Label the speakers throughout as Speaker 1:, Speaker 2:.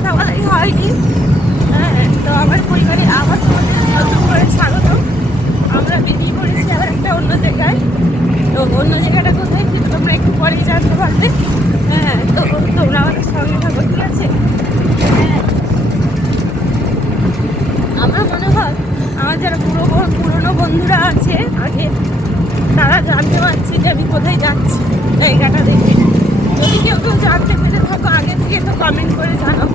Speaker 1: কথা বলাই হয়নি হ্যাঁ, তো আমার পরিবারে আবার তোমাদের নতুন করে স্বাগত। আমরা বেরিয়ে পড়েছি আবার একটা অন্য জায়গায়। তো অন্য জায়গাটা কোথায় কিন্তু তোমরা একটু পরেই জানতে পারবে। হ্যাঁ তো তোমরা আমাদের সঙ্গে থাকো, ঠিক আছে? হ্যাঁ। আমার মনে হয় আমার যারা পুরো পুরনো বন্ধুরা আছে, আগে তারা জানতে পারছি যে আমি কোথায় যাচ্ছি। জায়গাটা দেখে। যদি কেউ কেউ জানতে পেরে থাকো আগে থেকে তো কমেন্ট করে জানাও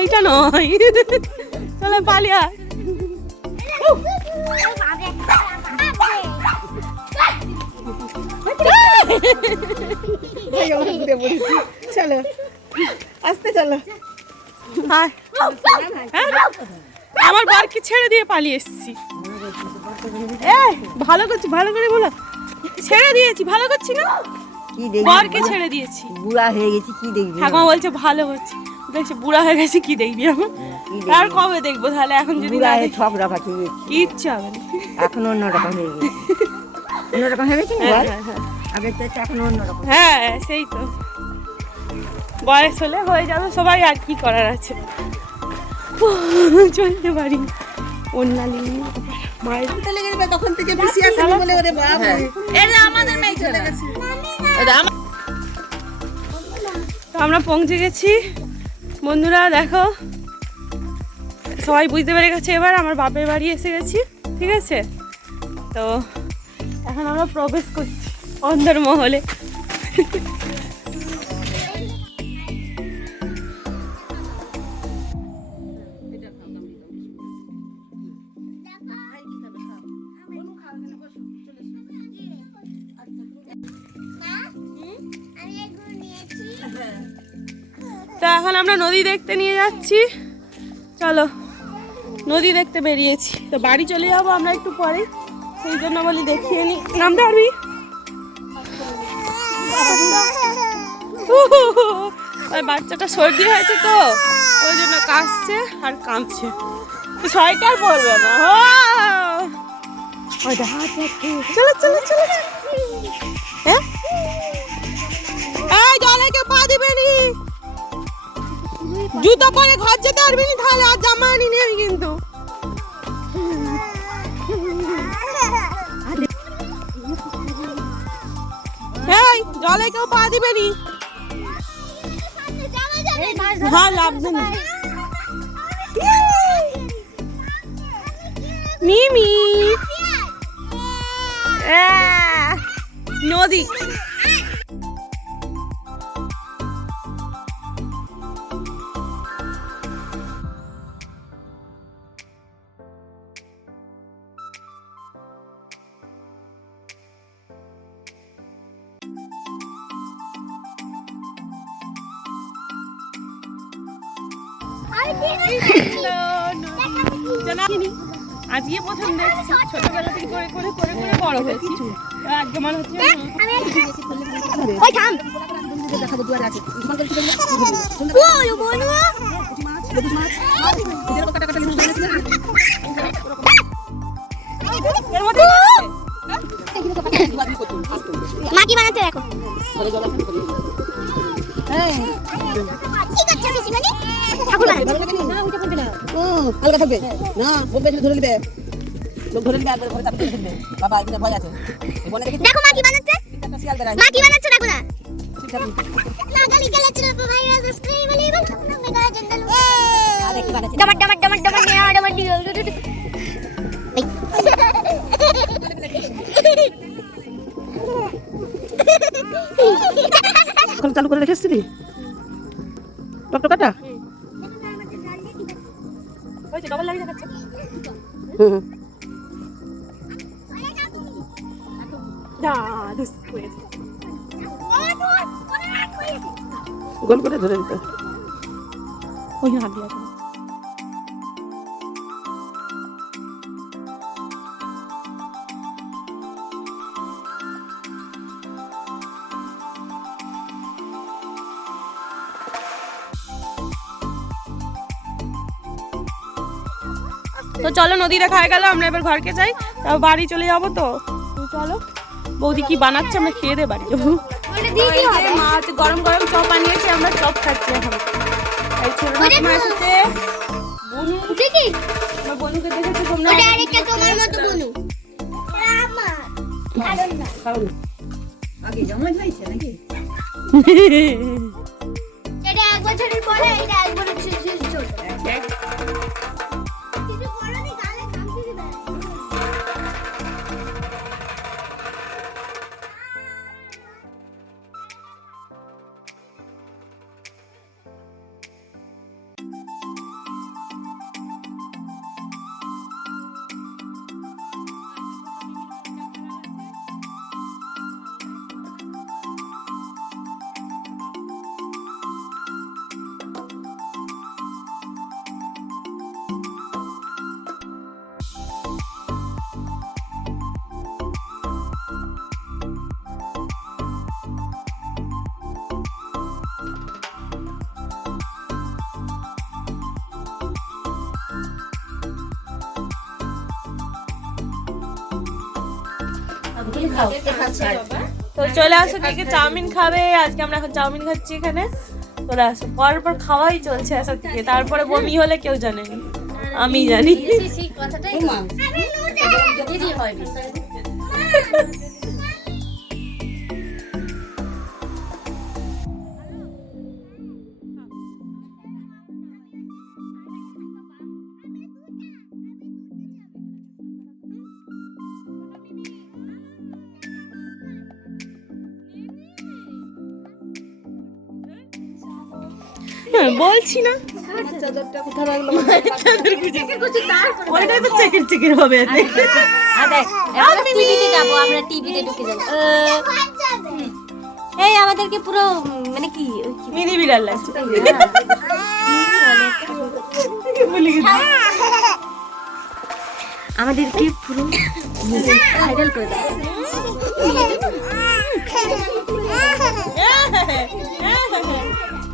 Speaker 1: এইটা নয়। চলে পালিয়া
Speaker 2: চলো। আসতে চলো।
Speaker 1: হায়। আমার বারকে ছেড়ে দিয়ে পালিয়ে এসেছি। ভালো করছি ভালো করে বলো। ছেড়ে দিয়েছি ভালো করছি না?
Speaker 2: কি দেখবি?
Speaker 1: বরকে ছেড়ে দিয়েছি।
Speaker 2: বুড়া হয়ে গেছি কি দেখবি?
Speaker 1: ঠাকুমা বলছে ভালো হচ্ছে। দেখছি বুড়া হয়ে গেছে কি দেখবি আমার
Speaker 2: কি দেখবি?
Speaker 1: আর কবে দেখব তাহলে? এখন যদি
Speaker 2: বুড়া হয়ে ছক রাখা গেছি।
Speaker 1: কিচ্ছু হবে না।
Speaker 2: এখন অন্যরকম হয়ে গেছে। অন্যরকম হয়ে গেছে না
Speaker 1: হ্যাঁ? হ্যাঁ, হ্যাঁ।
Speaker 2: আগের তো এখন অন্যরকম।
Speaker 1: হ্যাঁ সেই তো। বয়স হলে হয়ে যাবে সবাই আর কি করার আছে? চলতে পারি অন্যালি মায়ের
Speaker 2: তখন থেকে বেশি আসে বলে? ওরে বাপ
Speaker 1: এটা আমাদের মেয়ে চলে গেছে। আমরা পৌঁছে গেছি। বন্ধুরা, দেখো। সবাই বুঝতে পেরে গেছে এবার, আমার বাপের বাড়ি এসে গেছি, ঠিক আছে? তো এখন আমরা প্রবেশ করছি, অন্দরমহলে। তো এখন আমরা নদী দেখতে নিয়ে যাচ্ছি। চলো, নদী দেখতে বেরিয়েছি। তো বাড়ি চলে যাব আমরা একটু পরে সেই জন্য বলি দেখিয়ে নি। নামতে পারবি বাচ্চাটা সর্দি হয়েছে তো, ওই জন্য কাশছে আর কাঁদছে সোয়েটার পরবে না। চলো চলো চলো। হ্যাঁ? এই জলে কেউ পা দিবে নি। জুতো পরে ঘর যেতে পারবি নি? তাহলে আর জামা আনিনি আমি কিন্তু। এই জলে কেউ পা দিবে নি? হ্যাঁ মিমি। আহ, আজকে প্রথম দেখছি ছোটবেলা থেকে করে করে করে করে বড় হয়েছি। আজকে মনে হচ্ছে
Speaker 3: ওই থাম। ওই বনু।
Speaker 1: এর মধ্যে
Speaker 3: মা কি বানাচ্ছে দেখো।
Speaker 2: হালকা থাকবে না পেছনে ধরে নেবে লোক ধরে নেবে আর ঘরে চাপে ধরবে বাবা এখানে ভয় আছে বনে দেখি
Speaker 3: দেখো মা কি বানাচ্ছে মা কি বানাচ্ছে দেখো না লাগালি গেলে ছিল ভাইরাস স্প্রে বলি বলি মেগা জঙ্গল
Speaker 2: আর একটু বানাচ্ছে
Speaker 3: ডমাট ডমাট ডমাট ডমাট ডমাট ডমাট
Speaker 2: চালু করে টকটকাটা
Speaker 1: ডবল লাগি দেখাচ্ছে।
Speaker 2: হুম। গোল করে ধরে দিতে
Speaker 1: ওই হাত দিয়ে চলো নদীটা খায় গেল আমরা এবার ঘরকে যাই। তারপর বাড়ি চলে যাব তো। চলো বৌদি কি বানাচ্ছে? আমরা খেয়ে দে বাড়ি যাব।
Speaker 3: ওটা দিয়ে কি হবে?
Speaker 1: মা গরম গরম চপ বানিয়েছে আমরা চপ খাচ্ছি এখন। এই ছোট ঠাকুমা এসেছে বনু।
Speaker 3: ওটা
Speaker 1: আমার বনুকে দেখেছ তোমরা?
Speaker 3: ওটা আরেকটা তোমার মতো বনু। কারণ না।
Speaker 2: কারণ আগে জমা যাইছে নাকি?
Speaker 3: এটা এক বছরের পরে এটা এক বছর শেষ ছোট।
Speaker 1: তো চলে আসো কে কে চাউমিন খাবে আজকে আমরা এখন চাউমিন খাচ্ছি এখানে চলে আসো পর পর খাওয়াই চলছে আসার থেকে তারপরে বমি হলে কেউ জানেনি আমি জানি হ্যাঁ,
Speaker 4: ঢুকে যাব। এই আমাদেরকে পুরো মানে কি
Speaker 1: মিনি বিড়াল লাগছে।
Speaker 4: আমাদেরকে পুরো ভাইরাল করে দাও।
Speaker 1: চলো, এই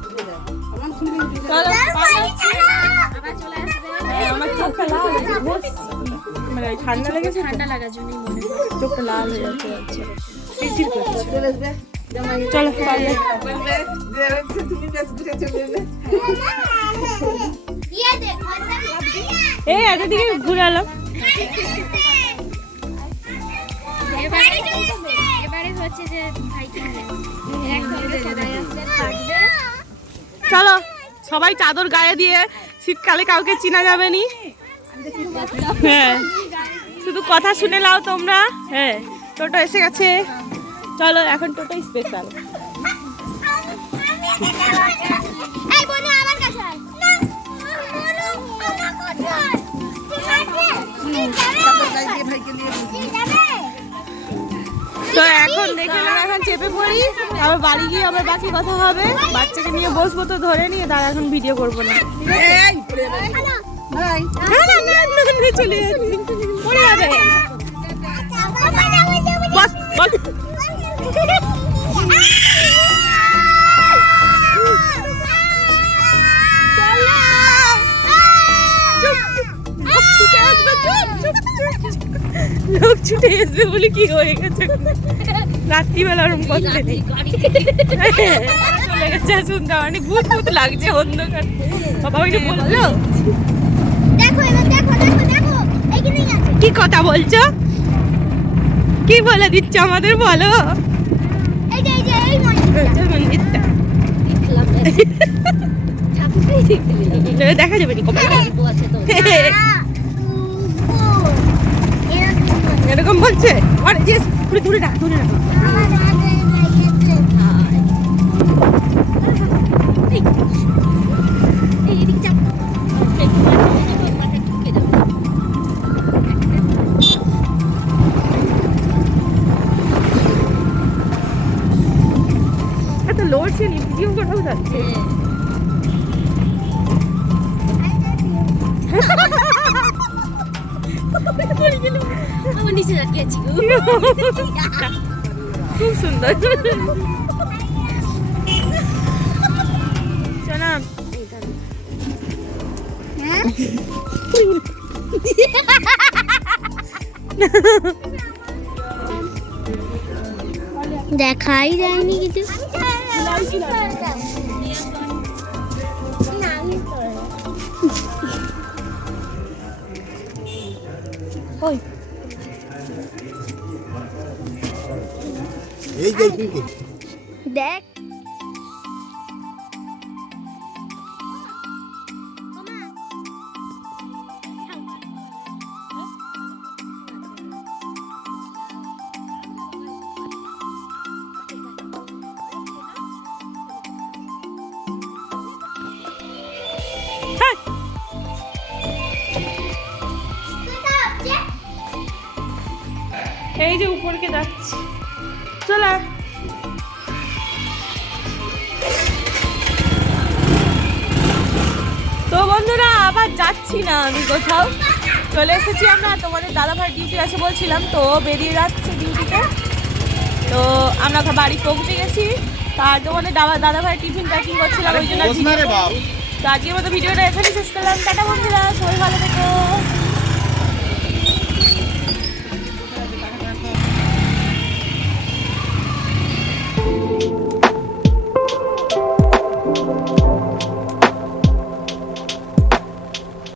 Speaker 1: আমার চোখটা লাল। মানে ঠান্ডা লেগেছে ঠান্ডা লাগার জন্যই মনে হয়। চোখটা লাল হয়ে যাচ্ছে যাচ্ছে। শিরশির করছে।
Speaker 2: চলে আসবে।
Speaker 1: চলো বাড়ি যাই।
Speaker 2: বলবে যে হচ্ছে তুমি বেশ ঘুরে চলে যাবে
Speaker 3: দিয়ে দে ঘরটা
Speaker 1: এই এত দিকে
Speaker 3: এবারে এবারে হচ্ছে যে ভাই কিনবে একসঙ্গে সবাই আসছে থাকবে।
Speaker 1: চলো। সবাই চাদর গায়ে দিয়ে শীতকালে কাউকে চিনা যাবে নি? হ্যাঁ। শুধু কথা শুনে নাও তোমরা। হ্যাঁ টোটো এসে গেছে। চলো এখন টোটো স্পেশাল তো এখন দেখে চেপে পড়ি আবার বাড়ি গিয়ে আবার বাকি কথা হবে বাচ্চাকে নিয়ে বসবো তো ধরে নিয়ে তার এখন ভিডিও করব না চলে যাবে লোক ছুটে আসবে বলে কি হয়ে গেছে রাত্রিবেলা ওরম করতে নেই চলে গেছে অনেক ভূত ভূত লাগছে অন্ধকার বাবা বলল কি কথা বলছো কি বলে দিচ্ছ আমাদের বলো
Speaker 3: মন্দিরটা
Speaker 1: দেখা যাবে নি কবে এরকম বলছে? আর যে তুই দূরে না দূরে
Speaker 4: না লোড সে নিয়ে ভিডিও যাচ্ছে।
Speaker 1: arkadaşlar. Canım. Dekayı
Speaker 3: denli gidiyor. Oy. না আমি
Speaker 1: ওই
Speaker 5: এই যে কিন্তু
Speaker 3: দেখ
Speaker 1: হ্যাঁ এই যে উপরকে যাচ্ছি চলে। তো বন্ধুরা আবার যাচ্ছি না আমি কোথাও। চলে এসেছি আমরা তোমাদের দাদা ভাই ডিউটি আছে বলছিলাম তো বেরিয়ে যাচ্ছে ডিউটিতে তো। আমরা বাড়ি পৌঁছে গেছি। তার তোমাদের দাদা দাদা ভাই টিফিন প্যাকিং করছিলাম ওই জন্য তো আজকের মতো ভিডিওটা এখানেই শেষ করলাম। টাটা বন্ধুরা সবাই ভালো থেকো। Thank you.